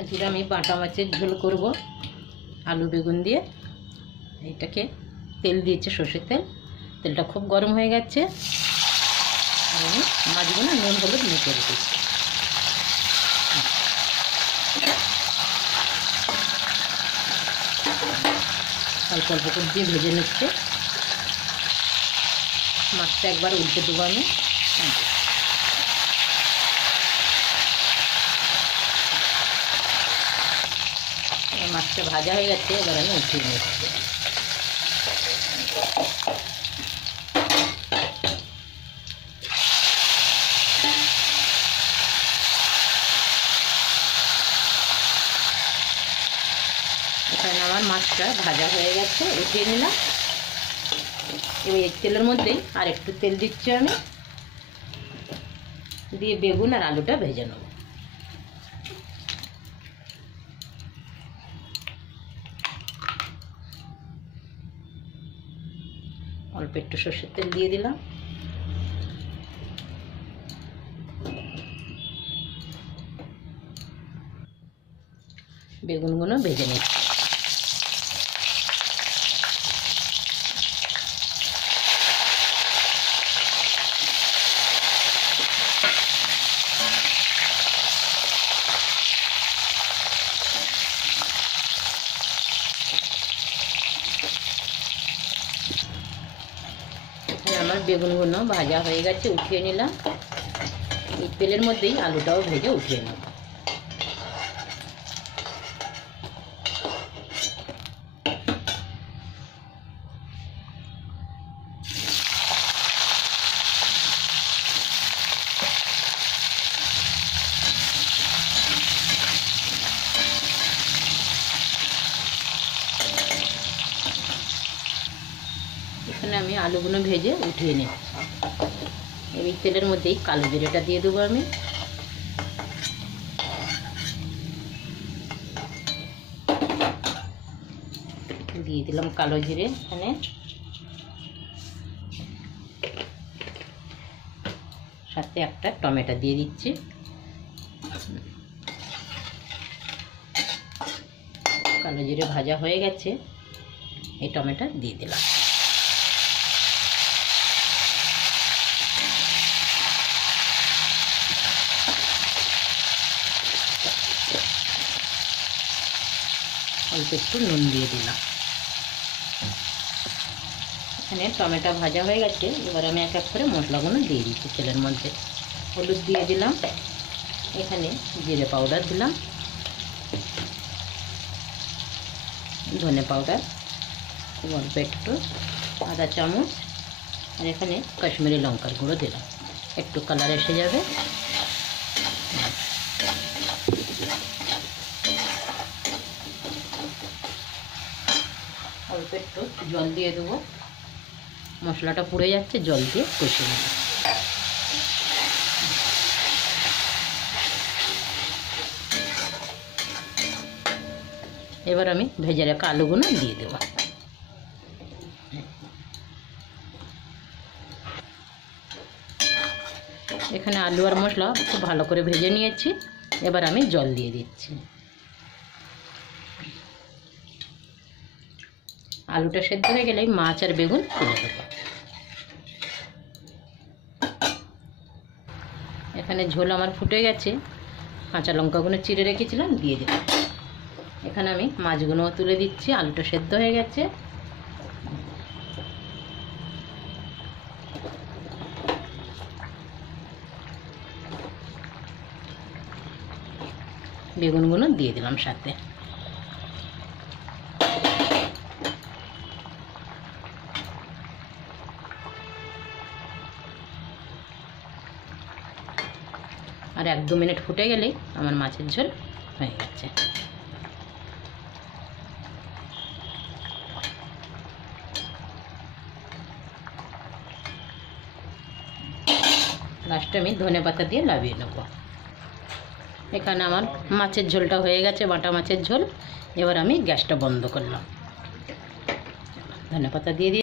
আজকে আমি বাটা মাছের ঝোল করব আলু বেগুন দিয়ে। এইটাকে তেল দিয়েছে, সর্ষের তেল। তেলটা খুব গরম হয়ে গেছে আর আমি মাছগুলো নুন হলুদ মেখে রেখেছি। অল্প অল্প করে দিয়ে ভেজে নিচ্ছে। মাছটা একবার উল্টে দেবো আমি। মাছটা ভাজা হয়ে গেছে, এবার আমি উঠিয়ে নিচ্ছি। এখানে আমার মাছটা ভাজা হয়ে গেছে, উঠিয়ে নিলাম। এবার এই তেলের মধ্যেই আর একটু তেল দিচ্ছি আমি, দিয়ে বেগুন আর আলুটা ভেজে নেব। অল্প একটু সর্ষের তেল দিয়ে দিলাম। বেগুনগুলো ভেজে নিচ্ছি। আমার বেগুনগুলো ভাজা হয়ে গেছে, উঠিয়ে নিলাম। এই তেলের মধ্যেই আলুটাও ভেজে উঠিয়ে নেব। এখানে আমি আলুগুলো ভেজে উঠিয়ে নিচ্ছি। এই তেলের মধ্যেই কালো জিরেটা দিয়ে দেবো আমি। দিয়ে দিলাম কালো জিরে। এখানে সাথে একটা টমেটো দিয়ে দিচ্ছি। কালো জিরে ভাজা হয়ে গেছে, এই টমেটো দিয়ে দিলাম। অল্প একটু নুন দিয়ে দিলাম। এখানে টমেটো ভাজা হয়ে গেছে, এবার আমি এক এক করে মশলাগুলো দিয়ে দিচ্ছি তেলের মধ্যে। হলুদ দিয়ে দিলাম, এখানে জিরে পাউডার দিলাম, ধনে পাউডার খুব অল্প একটু, আদা চামচ, আর এখানে কাশ্মীরি লঙ্কার গুঁড়ো দিলাম। একটু কালার এসে যাবে। অল্প একটু জল দিয়ে দেবো, মশলাটা পুড়ে যাচ্ছে, জল দিয়ে কষিয়ে নেব। এবার আমি ভেজে রাখা আলুগুলো দিয়ে দেব। এখানে আলু আর মশলা খুব ভালো করে ভেজে নিয়েছি, এবার আমি জল দিয়ে দিচ্ছি। আলুটা সেদ্ধ হয়ে গেলে মাছ আর বেগুন তুলে দেবো। এখানে ঝোল আমার ফুটে গেছে, কাঁচা লঙ্কাগুলো চিড়ে রেখেছিলাম দিয়ে দিলাম। এখানে আমি মাছগুলোও তুলে দিচ্ছি, আলুটা সেদ্ধ হয়ে গেছে। বেগুনগুলো দিয়ে দিলাম সাথে। আর 1-2 মিনিট ফুটে গেলেই আমার মাছের ঝোল হয়ে গেছে। লাস্টে আমি ধনে পাতা দিয়ে নামিয়ে নেব। এখানে আমার মাছের ঝোলটা হয়ে গেছে, বাটা মাছের ঝোল। এবার আমি গ্যাসটা বন্ধ করলাম, ধনে পাতা দিয়ে